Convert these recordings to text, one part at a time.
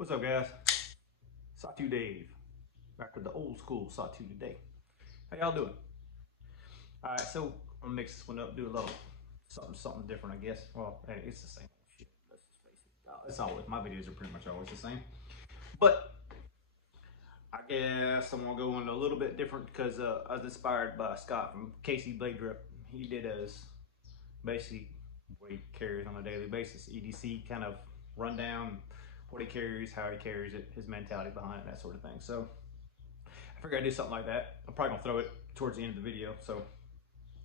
What's up, guys? Sawtooth Dave, back with the old school Sawtooth today. How y'all doing? All right, so I'm gonna mix this one up, do a little something different, I guess. Well, hey, it's the same old shit. Let's just face it. It's always, my videos are pretty much always the same. But I guess I'm gonna go on a little bit different because I was inspired by Scott from KC Blade Drip. He did his basically what he carries on a daily basis, EDC kind of rundown, what he carries, how he carries it, his mentality behind it, that sort of thing. So I figured I'd do something like that. I'm probably gonna throw it towards the end of the video, so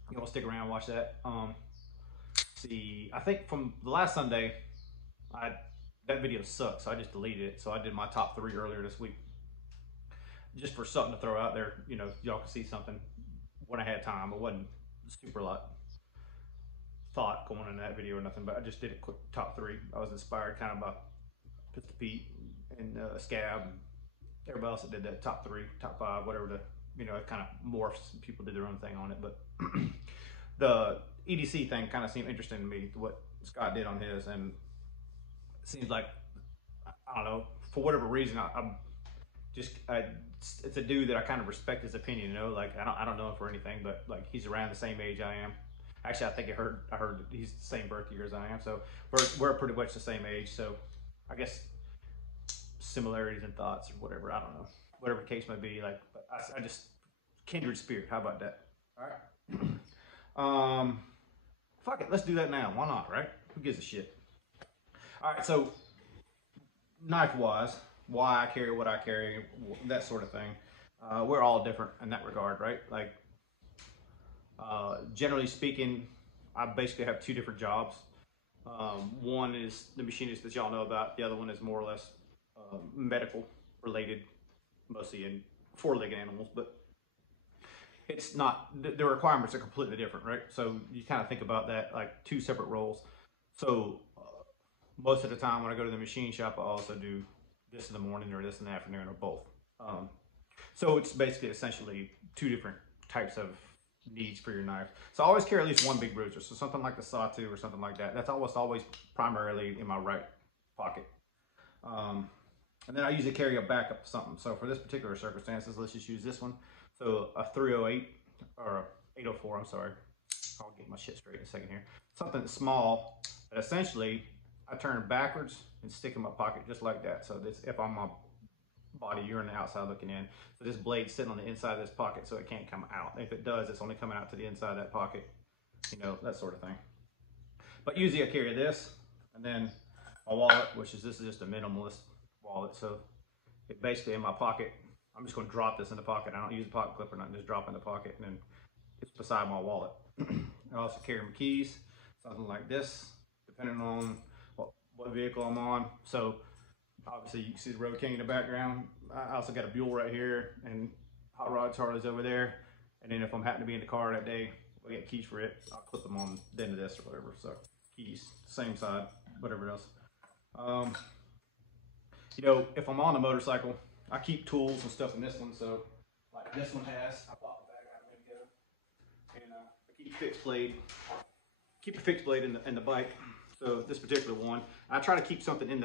you want to stick around and watch that. See, I think from the last Sunday, that video sucked, so I just deleted it. So I did my top 3 earlier this week, just for something to throw out there. You know, y'all can see something when I had time. It wasn't super lot thought going in that video or nothing, but I just did a quick top 3. I was inspired kind of by Pistol Pete and Scab and everybody else that did that top 3, top 5, whatever the, you know, it kind of morphs. People did their own thing on it, but the EDC thing kind of seemed interesting to me, what Scott did on his, and it seems like, I don't know, for whatever reason, it's a dude that I kind of respect his opinion, you know, like I don't know him for anything, but like he's around the same age I am. Actually, I think I heard that he's the same birth year as I am, so we're pretty much the same age. So I guess similarities in thoughts or whatever, I don't know, whatever the case may be. Like, but I just kindred spirit. How about that? All right. Fuck it, let's do that now. Why not, right? Who gives a shit? All right, so knife wise, why I carry what I carry, that sort of thing. We're all different in that regard, right? Like, generally speaking, I basically have 2 different jobs. One is the machinist that y'all know about. The other one is more or less medical related, mostly in 4-legged animals, but it's not, the requirements are completely different, right? So you kind of think about that like 2 separate roles. So most of the time when I go to the machine shop, I also do this in the morning or this in the afternoon or both. So it's basically essentially 2 different types of needs for your knife. So I always carry at least 1 big bruiser. So something like the Sawtooth or something like that. That's almost always primarily in my right pocket. And then I usually carry a backup of something. So for this particular circumstances, let's just use this one. So a 308 or a 804, I'm sorry. I'll get my shit straight in a second here. Something small, but essentially I turn backwards and stick in my pocket just like that. So this, if I'm on my body, you're on the outside looking in. So this blade's sitting on the inside of this pocket, so it can't come out. If it does, it's only coming out to the inside of that pocket, you know, that sort of thing. But usually I carry this, and then my wallet, this is just a minimalist wallet. So it basically in my pocket, I'm just going to drop this in the pocket. I don't use a pocket clip or nothing, just drop in the pocket, and then it's beside my wallet. I also carry my keys, something like this, depending on what vehicle I'm on. So obviously you can see the Road King in the background. I also got a Buell right here, and Hot Rod Charlie's over there. And then if I'm happening to be in the car that day, I get keys for it, I'll clip them on the end of this or whatever. So keys, same side, whatever else. You know, if I'm on the motorcycle, I keep tools and stuff in this one. So like this one has, I pop the bag out ready to go. And I keep a fixed blade in the bike. So this particular one, I try to keep something in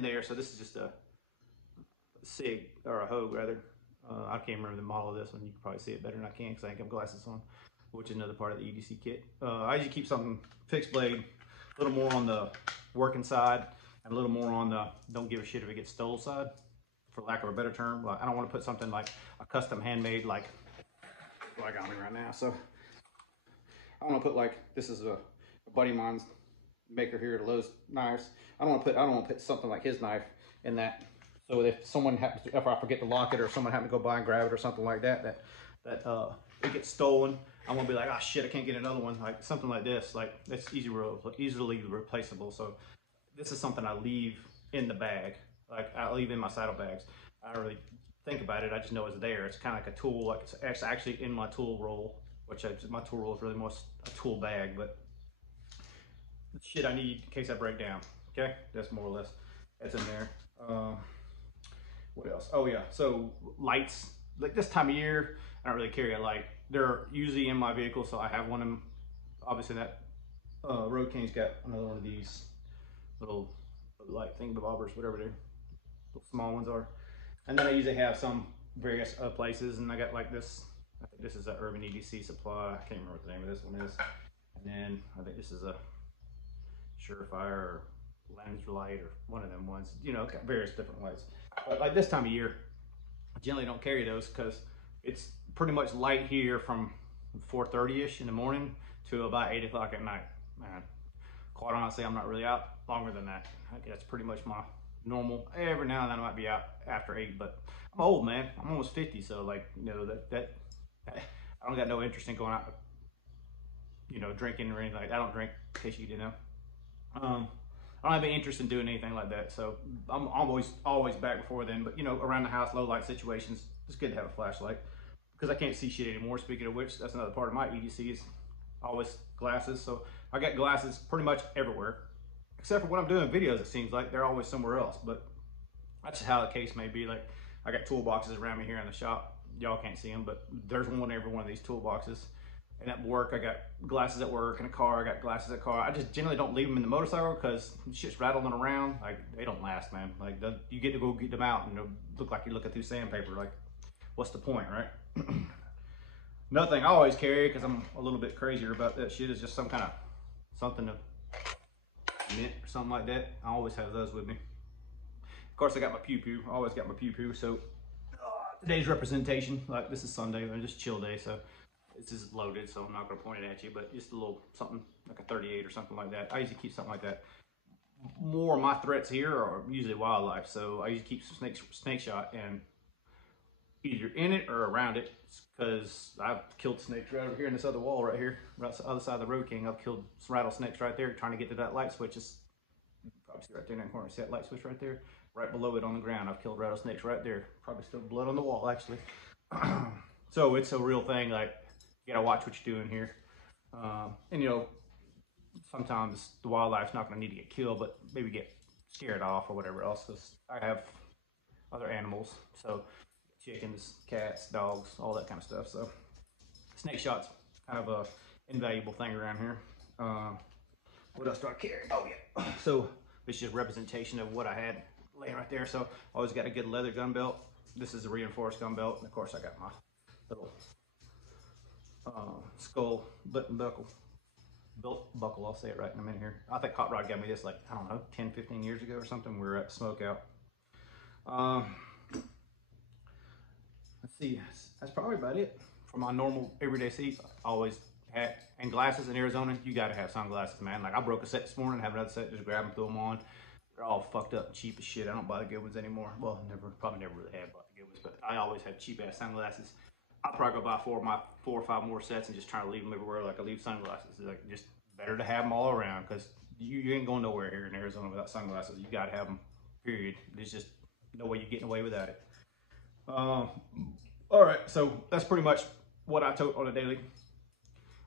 there. So this is just a SIG, or a Hogue rather. I can't remember the model of this one. You can probably see it better than I can because I ain't got glasses on, which is another part of the EDC kit. I usually keep something fixed blade, a little more on the working side, and a little more on the don't give a shit if it gets stole side, for lack of a better term. Like, I don't want to put something like a custom handmade like I got me right now. So I want to put, like, this is a buddy of mine's maker here at Lowe's knives. I don't want to put something like his knife in that. So if someone happens to, if I forget to lock it, or someone happens to go by and grab it or something like that, it gets stolen, I won't be like, oh shit, I can't get another one. Like something like this, like it's easily replaceable. So this is something I leave in the bag. Like I leave in my saddlebags. I don't really think about it. I just know it's there. It's kind of like a tool. Like it's actually in my tool roll, which my tool roll is really more a tool bag, but shit I need in case I break down. Okay, that's more or less that's in there. What else? Oh yeah, so lights. Like this time of year, I don't really carry a light. They're usually in my vehicle, so I have one of them. Obviously that Road King's got another one of these little like thingamabobbers, whatever they're little small ones are. And then I usually have some various places, and I got like this. I think this is an Urban EDC supply. I can't remember what the name of this one is. And then I think this is a Surefire or Lens Light or one of them ones. You know, got various different lights. But like this time of year, I generally don't carry those because it's pretty much light here from 4:30ish in the morning to about 8 o'clock at night. Man, quite honestly, I'm not really out longer than that. That's pretty much my normal. Every now and then I might be out after 8, but I'm old, man. I'm almost 50, so like, you know, that I don't got no interest in going out, you know, drinking or anything like that. I don't drink, in case you didn't know. I don't have any interest in doing anything like that, so I'm always back before then. But you know, around the house, low light situations, it's good to have a flashlight because I can't see shit anymore. Speaking of which, that's another part of my EDC is always glasses. So I got glasses pretty much everywhere, except for when I'm doing videos. It seems like they're always somewhere else, but that's how the case may be. Like I got toolboxes around me here in the shop. Y'all can't see them, but there's one in every one of these toolboxes. And at work, I got glasses at work. In a car, I got glasses at car. I just generally don't leave them in the motorcycle because shit's rattling around. Like, they don't last, man. Like, you get to go get them out and it'll look like you're looking through sandpaper. Like, what's the point, right? Another thing I always carry, because I'm a little bit crazier about that shit, is just some kind of something to mint or something like that. I always have those with me. Of course, I got my pew-pew. I always got my pew-pew. So, today's representation, like, this is Sunday, and just chill day, so this is loaded, so I'm not going to point it at you, but just a little something like a 38 or something like that. I usually keep something like that. More of my threats here are usually wildlife, so I usually keep some snake shot and either in it or around it, because I've killed snakes right over here in this other wall right here, right on the other side of the Road King. I've killed some rattlesnakes right there trying to get to that light switch. It's probably see right there in that corner. See that light switch right there? Right below it on the ground. I've killed rattlesnakes right there. Probably still blood on the wall, actually. So it's a real thing. Like, you gotta watch what you're doing here. And you know, sometimes the wildlife's not gonna need to get killed, but maybe get scared off or whatever else, because I have other animals. So chickens, cats, dogs, all that kind of stuff. So snake shot's kind of a invaluable thing around here. What else do I carry? Oh yeah. So this is just representation of what I had laying right there. So I always got a good leather gun belt. This is a reinforced gun belt. And of course I got my little skull button buckle. Buckle, I'll say it right in a minute here. I think Hot Rod got me this like, I don't know, 10, 15 years ago or something. We were at Smokeout. Let's see, that's probably about it. For my normal everyday seats, I always had, and glasses in Arizona, you gotta have sunglasses, man. Like I broke a set this morning, have another set, just grab them, throw them on. They're all fucked up and cheap as shit. I don't buy the good ones anymore. Well, probably never really have bought the good ones, but I always have cheap ass sunglasses. I'll probably go buy four or five more sets and just try to leave them everywhere like I leave sunglasses. It's like just better to have them all around, because you ain't going nowhere here in Arizona without sunglasses. You gotta have them, period. There's just no way you're getting away without it. All right, so that's pretty much what I tote on a daily.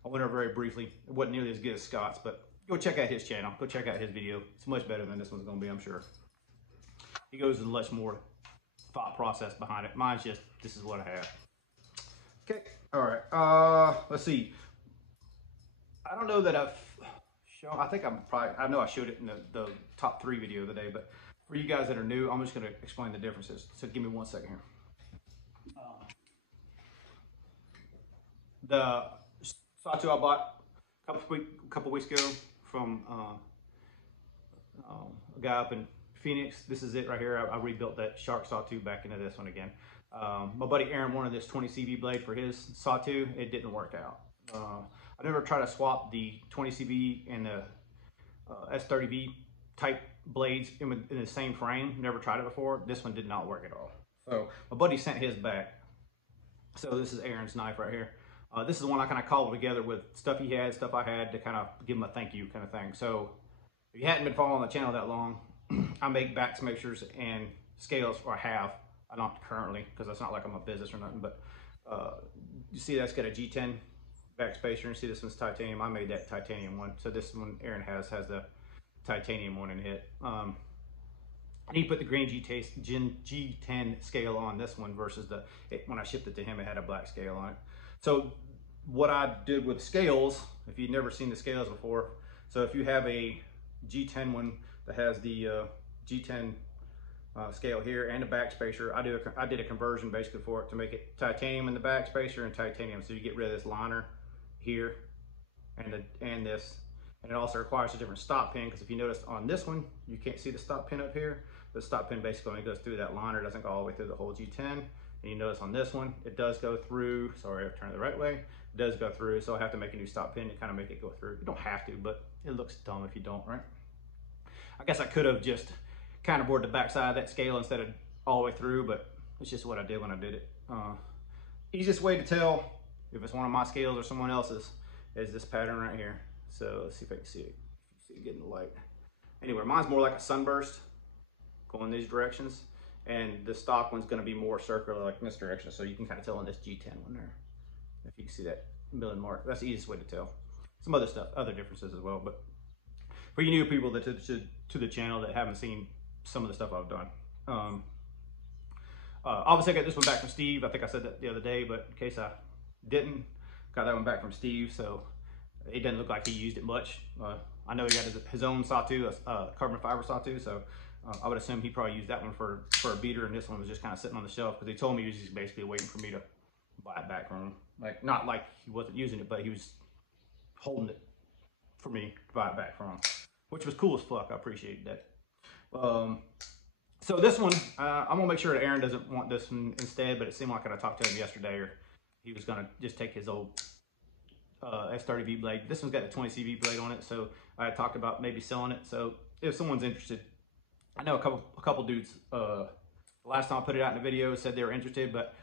I went over very briefly. It wasn't nearly as good as Scott's, but go check out his channel. Go check out his video. It's much better than this one's gonna be, I'm sure. He goes into much more thought process behind it. Mine's just, this is what I have. Okay, all right, let's see. I don't know that I've shown, I know I showed it in the top 3 video of the day, but for you guys that are new, I'm just gonna explain the differences. So give me 1 second here. The Sawtooth I bought a couple weeks ago from a guy up in Phoenix. This is it right here. I rebuilt that Shark Sawtooth back into this one again. My buddy Aaron wanted this 20 CV blade for his Sawtooth. It didn't work out. I never tried to swap the 20 CV and the S30V type blades in the same frame. Never tried it before. This one did not work at all. So my buddy sent his back. So this is Aaron's knife right here. This is the one I kind of cobbled together with stuff he had, stuff I had, to kind of give him a thank you kind of thing. So if you hadn't been following the channel that long, I make backs, measures, and scales, or I have. I don't currently, because it's not like I'm a business or nothing, but you see that's got a G10 back spacer, and see this one's titanium. I made that titanium one. So this one Aaron has the titanium one in it. And he put the green G10 scale on this one versus when I shipped it to him, it had a black scale on it. So what I did with scales, if you've never seen the scales before, so if you have a G10 one that has the G10 scale here and the back spacer. I did a conversion basically for it to make it titanium in the back spacer and titanium, so you get rid of this liner here and this. And it also requires a different stop pin, because if you notice on this one, you can't see the stop pin up here. The stop pin basically only goes through that liner, doesn't go all the way through the whole G10. And you notice on this one, it does go through, sorry, I've turned it the right way. It does go through, so I have to make a new stop pin to kind of make it go through. You don't have to, but it looks dumb if you don't, right? I guess I could have just kind of bored the backside of that scale instead of all the way through, but it's just what I did when I did it. Easiest way to tell if it's one of my scales or someone else's is this pattern right here. So let's see if I can see it. See it getting the light. Anyway, mine's more like a sunburst going these directions, and the stock one's going to be more circular like in this direction. So you can kind of tell on this G10 one there, if you can see that milling mark. That's the easiest way to tell. Some other stuff, other differences as well, but for you new people that to the channel that haven't seen some of the stuff I've done. Obviously I got this one back from Steve. I think I said that the other day, but in case I didn't, got that one back from Steve, so it doesn't look like he used it much. I know he got his own sawtooth, carbon fiber sawtooth, so I would assume he probably used that one for a beater, and this one was just kind of sitting on the shelf, because he told me he was just basically waiting for me to buy it back from him. Like, not like he wasn't using it, but he was holding it for me to buy it back from him, which was cool as fuck. I appreciate that. So this one, I'm gonna make sure that Aaron doesn't want this one instead, but it seemed like I talked to him yesterday, or he was gonna just take his old S30V blade. This one's got a 20 CV blade on it, so I had talked about maybe selling it. So if someone's interested, I know a couple dudes, last time I put it out in the video, said they were interested, but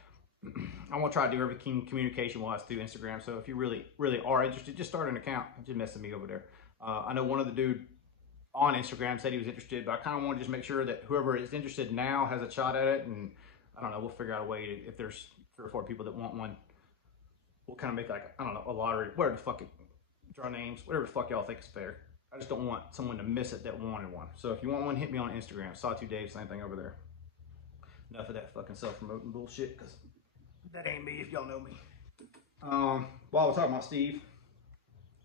I want to try to do everything communication-wise through Instagram. So if you really are interested, just start an account. Just messing me over there. I know one of the dude on Instagram said he was interested, but I kind of want to just make sure that whoever is interested now has a shot at it. And I don't know, we'll figure out a way to, if there's 3 or 4 people that want one, we'll kind of make like, I don't know, a lottery, whatever the fuck it, draw names, whatever the fuck y'all think is fair. I just don't want someone to miss it that wanted one. So if you want one, hit me on Instagram. Sawtooth Dave, same thing over there. Enough of that fucking self-promoting bullshit, because that ain't me if y'all know me. While we're talking about Steve,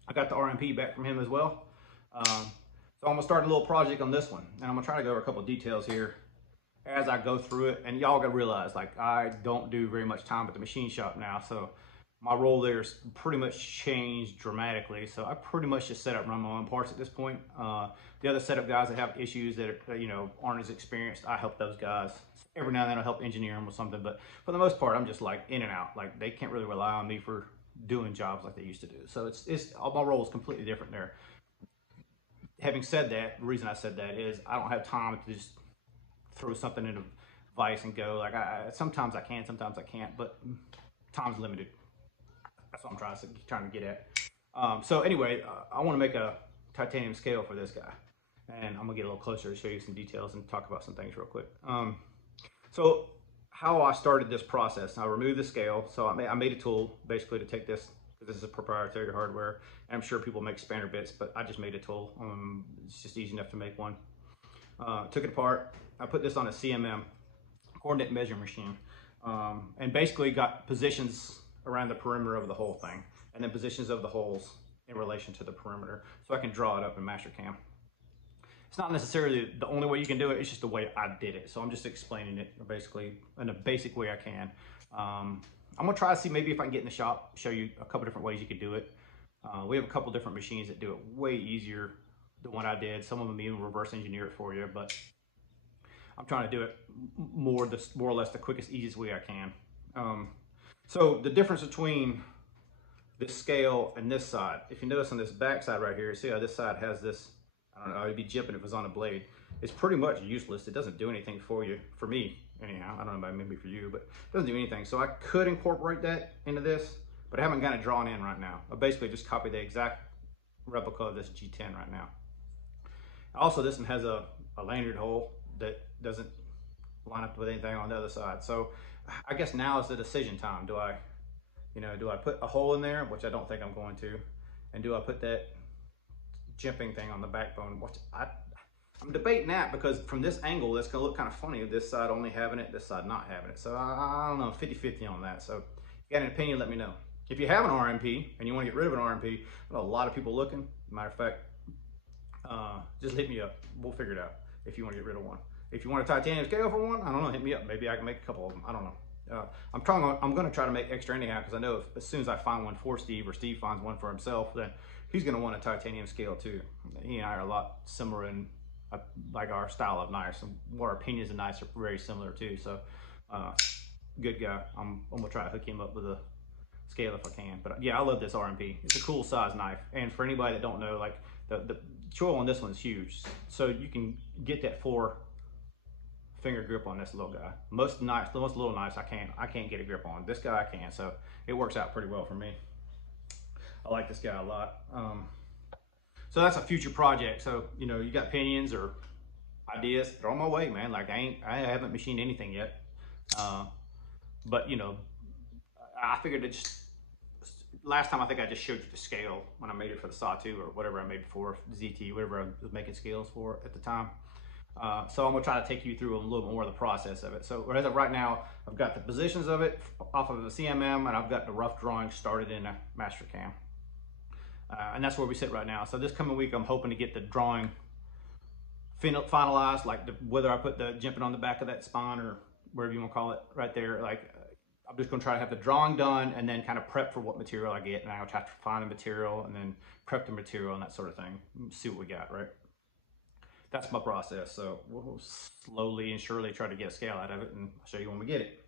I got the RMP back from him as well. So I'm gonna start a little project on this one, and I'm gonna try to go over a couple of details here as I go through it. And y'all gotta realize, like, I don't do very much time at the machine shop now, so my role there's pretty much changed dramatically. So I pretty much just set up and run my own parts at this point. The other setup guys that have issues that are, you know, aren't as experienced, I help those guys. Every now and then I'll help engineer them with something, but for the most part, I'm just like in and out. Like, they can't really rely on me for doing jobs like they used to do. So it's my role is completely different there. Having said that, the reason I said that is I don't have time to just throw something in a vise and go. Like, sometimes I can, sometimes I can't, but time's limited. That's what I'm trying to get at. So anyway, I want to make a titanium scale for this guy, and I'm gonna get a little closer to show you some details and talk about some things real quick. So how I started this process, I removed the scale. So I made a tool basically to take this, because this is a proprietary hardware. And I'm sure people make spanner bits, but I just made a tool. It's just easy enough to make one. Took it apart. I put this on a CMM, coordinate measuring machine, and basically got positions around the perimeter of the whole thing, and then positions of the holes in relation to the perimeter, so I can draw it up in Mastercam. It's not necessarily the only way you can do it, it's just the way I did it. So I'm just explaining it basically in a basic way I can. I'm gonna try to see maybe if I can get in the shop, show you a couple different ways you could do it. We have a couple different machines that do it way easier than what I did. Some of them even reverse engineer it for you, but I'm trying to do it more or less the quickest, easiest way I can. So the difference between this scale and this side, if you notice on this back side right here, see how this side has this, I don't know, it'd be jipping if it was on a blade. It's pretty much useless. It doesn't do anything for you, for me anyhow. I don't know about maybe for you, but it doesn't do anything. So I could incorporate that into this, but I haven't got it drawn in right now. I basically just copied the exact replica of this G10 right now. Also, this one has a lanyard hole that doesn't line up with anything on the other side. So I guess now is the decision time. Do I put a hole in there, which I don't think I'm going to, and do I put that jimping thing on the backbone? I'm debating that, because from this angle, that's gonna look kind of funny, this side only having it, this side not having it. So I don't know, 50-50 on that. So if you got an opinion, let me know. If you have an RMP and you want to get rid of an RMP, I know a lot of people looking. Matter of fact, just hit me up. We'll figure it out. if you want to get rid of one. If you want a titanium scale for one, I don't know, hit me up. Maybe I can make a couple of them. I don't know. I'm going to try to make extra anyhow, because I know as soon as I find one for Steve, or Steve finds one for himself, then he's going to want a titanium scale too. He and I are a lot similar in like our style of knives, and our opinions of knives are very similar too. So good guy. I'm going to try to hook him up with a scale if I can. But yeah, I love this RMP. It's a cool size knife. And for anybody that don't know, like the choil on this one's huge. So you can get that 4-finger grip on this little guy. Most little knives I can't get a grip on. This guy I can, so it works out pretty well for me. I like this guy a lot. So that's a future project. So, you know, you got opinions or ideas, throw them my way, man. Like I haven't machined anything yet. But you know, I figured it just, last time I think I just showed you the scale when I made it for the Sawtooth or whatever I made before, ZT, whatever I was making scales for at the time. So I'm gonna try to take you through a little bit more of the process of it. So as of right now, I've got the positions of it off of the CMM, and I've got the rough drawing started in a Mastercam. And that's where we sit right now. So this coming week, I'm hoping to get the drawing finalized, like whether I put the jimping on the back of that spine or whatever you want to call it right there. Like I'm just going to try to have the drawing done and then kind of prep for what material I get. And I'll try to find the material and then prep the material and that sort of thing. See what we got, right? That's my process. So we'll slowly and surely try to get a scale out of it, and I'll show you when we get it.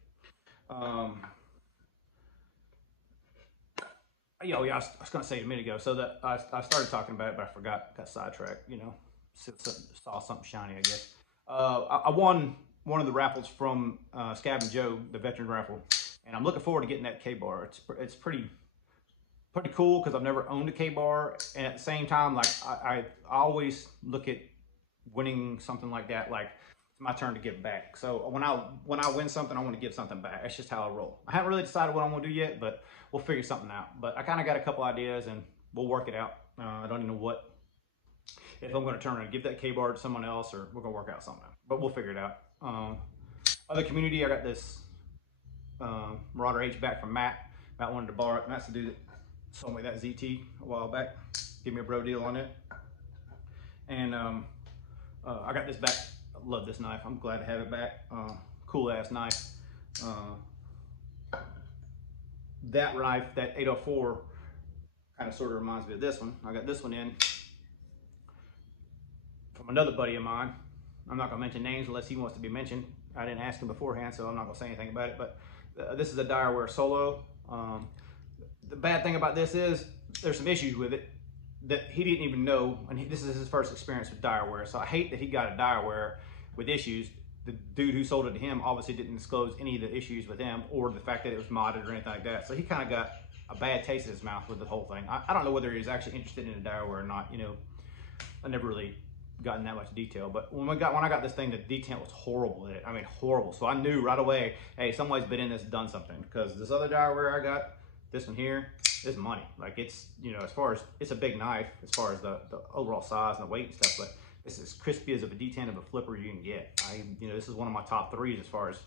Yeah, I was going to say a minute ago, so that I started talking about it, but I forgot, got sidetracked, you know, saw something shiny, I guess. I won one of the raffles from Scab and Joe, the veteran raffle, and I'm looking forward to getting that K-bar. It's pretty cool, because I've never owned a K-bar, and at the same time, like I always look at winning something like that, like it's my turn to give back. So when I win something, I want to give something back. That's just how I roll. I haven't really decided what I'm going to do yet, but we'll figure something out. But I kind of got a couple ideas, and we'll work it out. I don't even know if I'm going to turn and give that K-bar to someone else, or we're going to work out something out. But we'll figure it out. Other community, I got this Marauder H back from Matt. Matt wanted to borrow it. Matt's the dude that sold me that ZT a while back. Give me a bro deal on it. And I got this back. I love this knife. I'm glad to have it back. Cool ass knife. That knife, that 804, kind of sort of reminds me of this one. I got this one in from another buddy of mine. I'm not gonna mention names unless he wants to be mentioned. I didn't ask him beforehand, so I'm not gonna say anything about it, but this is a Direware Solo. The bad thing about this is there's some issues with it that he didn't even know, and this is his first experience with Direware. So I hate that he got a Direware with issues. The dude who sold it to him obviously didn't disclose any of the issues with him, or the fact that it was modded or anything like that. So he kind of got a bad taste in his mouth with the whole thing. I don't know whether he's actually interested in a Direware or not. You know, I never really gotten that much detail, but when I got this thing, the detent was horrible in it. I mean, horrible. So I knew right away, hey, somebody's been in this and done something, because this other Direware I got, this one here, is money. Like it's, you know, as far as, it's a big knife as far as the overall size and the weight and stuff, but it's as crispy as a detent of a flipper you can get. You know, this is one of my top 3s as far as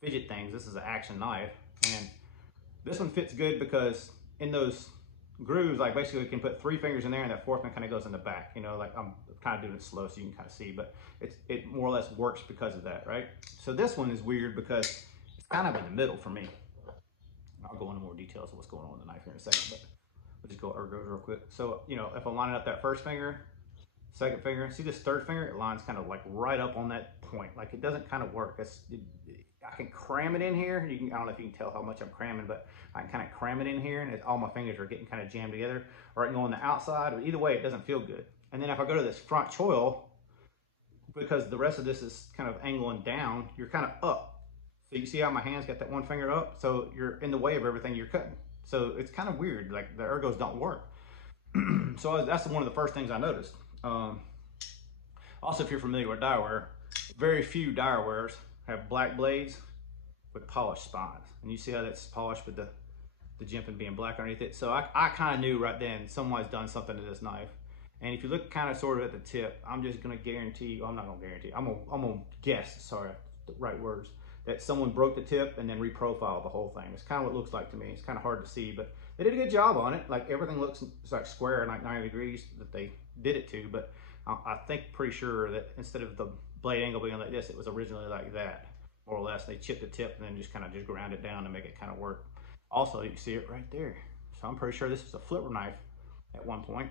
fidget things. This is an action knife, and this one fits good because in those grooves, like basically you can put 3 fingers in there, and that 4th one kind of goes in the back. You know, like I'm kind of doing it slow so you can kind of see, but it more or less works because of that, right? So this one is weird because it's kind of in the middle for me. I'll go into more details of what's going on with the knife here in a second, but we'll just go ergos real quick. So, you know, if I'm lining up that 1st finger, 2nd finger, see this 3rd finger, it lines kind of like right up on that point. Like it doesn't kind of work. I can cram it in here. I don't know if you can tell how much I'm cramming, but I can kind of cram it in here, and all my fingers are getting kind of jammed together, or I can go on the outside, but either way, it doesn't feel good. And then if I go to this front choil, because the rest of this is kind of angling down, you're kind of up. So you see how my hand's got that 1 finger up? So you're in the way of everything you're cutting. So it's kind of weird, like the ergos don't work. So that's one of the first things I noticed. Also, if you're familiar with Direware, very few Direwares have black blades with polished spines. And you see how that's polished with the jimping being black underneath it. So I kind of knew right then someone's done something to this knife. And if you look kind of sort of at the tip, I'm just gonna guarantee, well, I'm not gonna guarantee, I'm gonna guess, sorry, the right words, that someone broke the tip and then reprofiled the whole thing. It's kind of what it looks like to me. It's kind of hard to see, but they did a good job on it. Like everything looks, it's like square and like 90 degrees that they did it to, but I think pretty sure that instead of the blade angle being like this, it was originally like that, more or less. They chipped the tip and then just kind of just ground it down to make it kind of work. Also, you can see it right there. So I'm pretty sure this was a flipper knife at one point.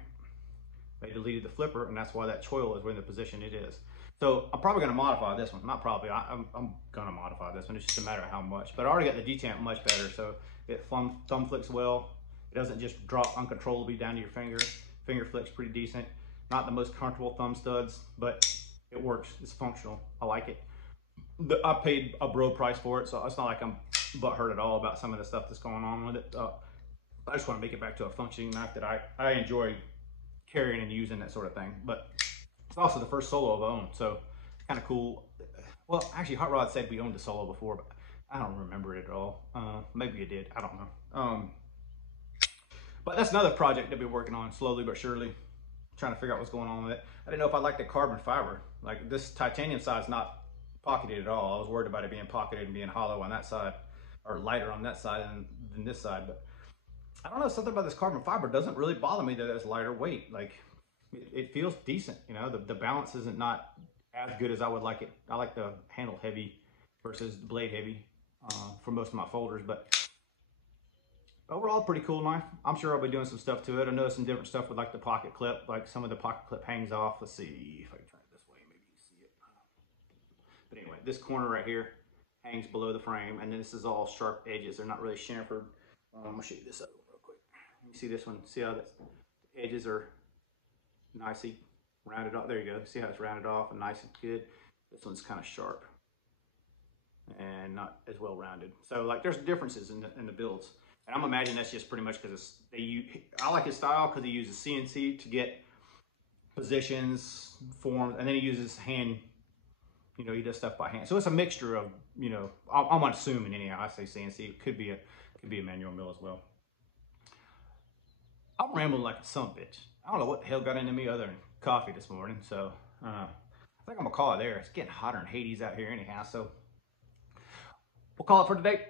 They deleted the flipper, and that's why that choil is in the position it is. So I'm probably going to modify this one. Not probably, I'm going to modify this one. It's just a matter of how much. But I already got the detamp much better, so it thumb flicks well. It doesn't just drop uncontrollably down to your finger. Finger flicks pretty decent. Not the most comfortable thumb studs, but it works. It's functional. I like it. I paid a bro price for it, so it's not like I'm butthurt at all about some of the stuff that's going on with it. I just want to make it back to a functioning knife that I enjoy carrying and using, that sort of thing. But it's also the first Solo I've owned, so it's kind of cool. Well, actually, Hot Rod said we owned a Solo before, but I don't remember it at all. Maybe it did. I don't know. But that's another project that we're working on slowly but surely, trying to figure out what's going on with it. I didn't know if I liked the carbon fiber. Like, this titanium side is not pocketed at all. I was worried about it being pocketed and being hollow on that side, or lighter on that side than this side. But I don't know, something about this carbon fiber doesn't really bother me that it's lighter weight. Like, it feels decent, you know. The balance isn't not as good as I would like it. I like the handle heavy versus the blade heavy for most of my folders, but overall, pretty cool knife. I'm sure I'll be doing some stuff to it. I know some different stuff with like the pocket clip, like some of the pocket clip hangs off. Let's see if I can turn it this way, maybe you can see it. But anyway, this corner right here hangs below the frame, and then this is all sharp edges. They're not really chamfered. I'm gonna show you this up real quick. You see this one? See how the edges are nicely rounded off? There you go. See how it's rounded off and nice and good? This one's kind of sharp and not as well rounded. So like, there's differences in the builds. And I'm imagining that's just pretty much because I like his style because he uses CNC to get positions, forms, and then he uses hand, you know, he does stuff by hand. So it's a mixture of, you know, I'm assuming anyhow, I say CNC, it could be a manual mill as well. I'm rambling like a son of a bitch. I don't know what the hell got into me other than coffee this morning. So I think I'm gonna call it there. It's getting hotter than Hades out here anyhow. So we'll call it for today.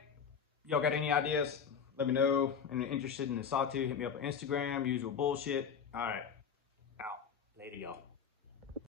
Y'all got any ideas? Let me know. And interested in the sawtooth, hit me up on Instagram, usual bullshit. All right, out. Later, y'all.